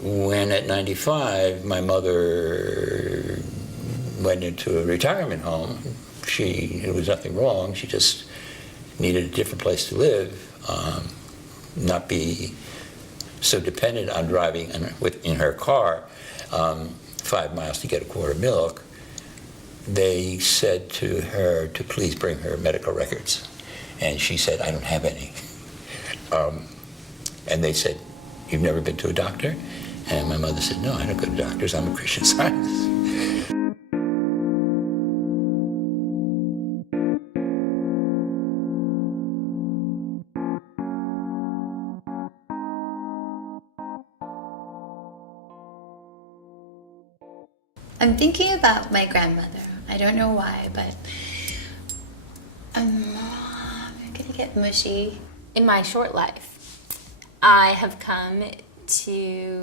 when at 95 my mother went into a retirement home, there was nothing wrong, she just needed a different place to live, not be so dependent on driving in her car 5 miles to get a quart of milk. They said to her to please bring her medical records. And she said, I don't have any. And they said, you've never been to a doctor? And my mother said, no, I don't go to doctors, I'm a Christian Scientist. I'm thinking about my grandmother. I don't know why, but I'm gonna get mushy. In my short life, I have come to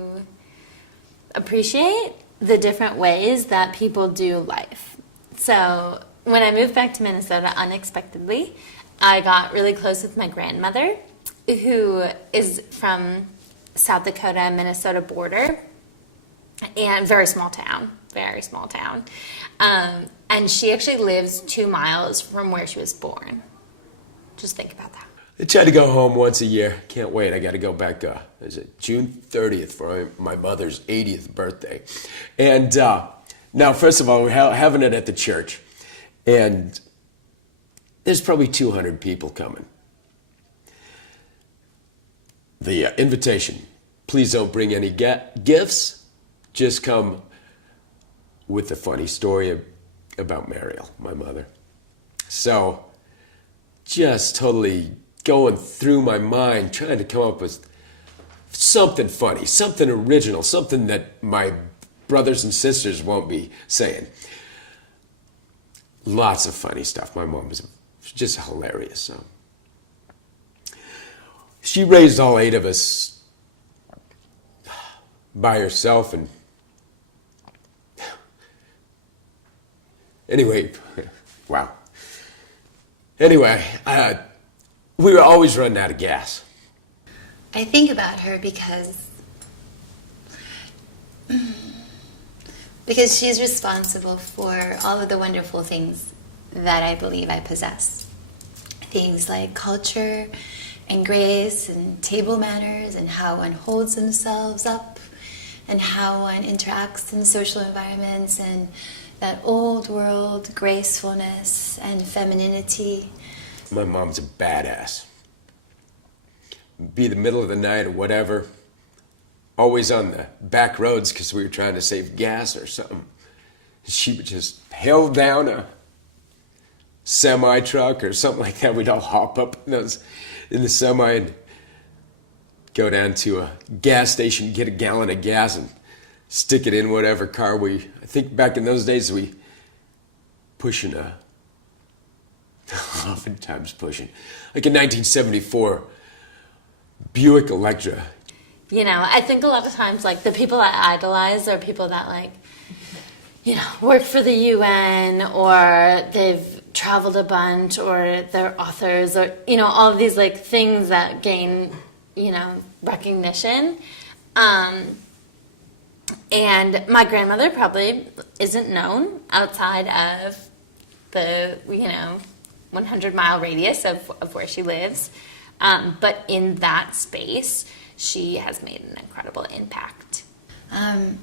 appreciate the different ways that people do life. So when I moved back to Minnesota unexpectedly, I got really close with my grandmother, who is from South Dakota, Minnesota border, and very small town. And she actually lives 2 miles from where she was born. Just think about that. I try to go home once a year. Can't wait. I got to go back, is it June 30th for my mother's 80th birthday. And now, first of all, we're having it at the church. And there's probably 200 people coming. The invitation, please don't bring any gifts. Just come with a funny story about Mariel, my mother. So, just totally going through my mind, trying to come up with something funny, something original, something that my brothers and sisters won't be saying. Lots of funny stuff. My mom was just hilarious. So. She raised all 8 of us by herself, and anyway, wow. Anyway, we were always running out of gas. I think about her because she's responsible for all of the wonderful things that I believe I possess. Things like culture and grace and table manners and how one holds themselves up and how one interacts in social environments and that old world gracefulness and femininity. My mom's a badass. Be the middle of the night or whatever, always on the back roads because we were trying to save gas or something. She would just hail down a semi truck or something like that. We'd all hop up in the semi and go down to a gas station, get a gallon of gas and stick it in whatever car I think back in those days we oftentimes pushing, like a 1974 Buick Electra. You know, I think a lot of times, like, the people I idolize are people that, like, you know, work for the UN, or they've traveled a bunch, or they're authors, or, you know, all of these, like, things that gain, you know, recognition. And my grandmother probably isn't known outside of the, you know, 100-mile radius of where she lives. But in that space, she has made an incredible impact.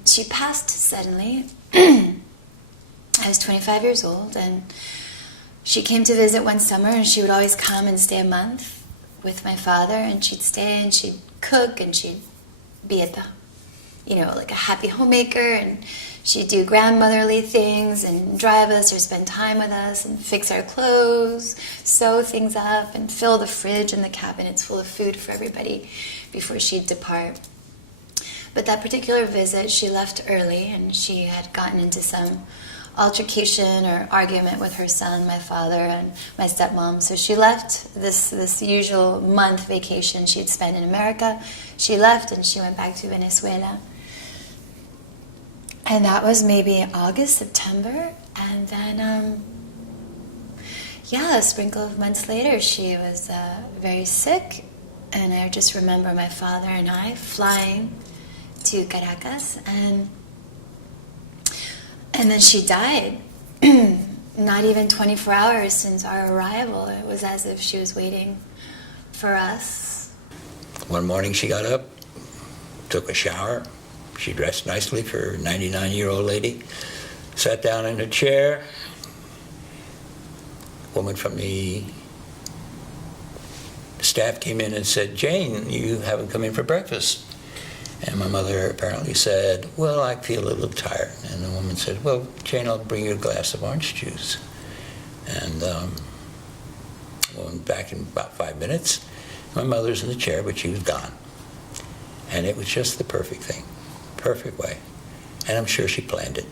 She passed suddenly. I was 25 years old, and she came to visit one summer, and she would always come and stay a month with my father, and she'd stay and she'd cook, and she'd be at the, you know, like a happy homemaker, and she'd do grandmotherly things and drive us or spend time with us and fix our clothes, sew things up, and fill the fridge and the cabinets full of food for everybody before she'd depart. But that particular visit, she left early, and she had gotten into some altercation or argument with her son, my father, and my stepmom. So she left this usual month vacation she'd spent in America. She left and she went back to Venezuela. And that was maybe August, September. And then, a sprinkle of months later, she was very sick. And I just remember my father and I flying to Caracas, and then she died. Not even 24 hours since our arrival. It was as if she was waiting for us. One morning she got up, took a shower. She dressed nicely for a 99-year-old lady, sat down in a chair. A woman from the staff came in and said, "Jane, you haven't come in for breakfast." And my mother apparently said, "Well, I feel a little tired." And the woman said, "Well, Jane, I'll bring you a glass of orange juice." And went back in about 5 minutes. My mother's in the chair, but she was gone. And it was just the perfect thing, perfect way. And I'm sure she planned it,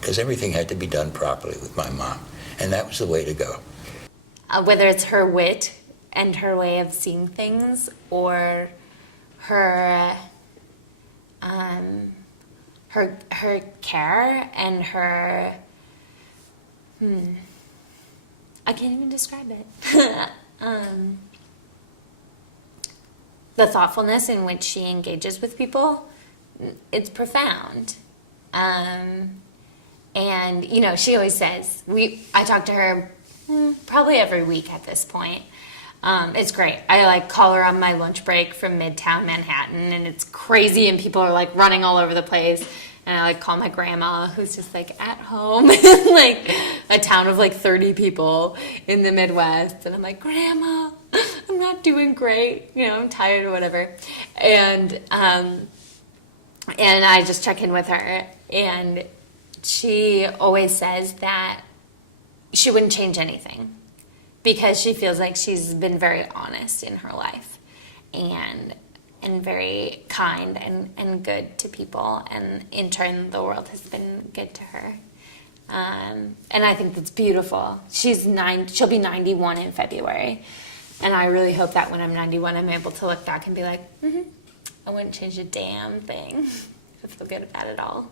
because everything had to be done properly with my mom. And that was the way to go. Whether it's her wit and her way of seeing things, or her her care and her I can't even describe it. The thoughtfulness in which she engages with people, it's profound. And you know, she always says, I talk to her probably every week at this point. It's great. I like call her on my lunch break from Midtown Manhattan, and it's crazy, and people are like running all over the place. And I like call my grandma, who's just like at home, like a town of like 30 people in the Midwest, and I'm like, "Grandma, I'm not doing great. You know, I'm tired or whatever." And I just check in with her, and she always says that she wouldn't change anything, because she feels like she's been very honest in her life and very kind and good to people, and in turn the world has been good to her. And I think that's beautiful. She'll be 91 in February, and I really hope that when I'm 91 I'm able to look back and be like, I wouldn't change a damn thing. I feel good about it all.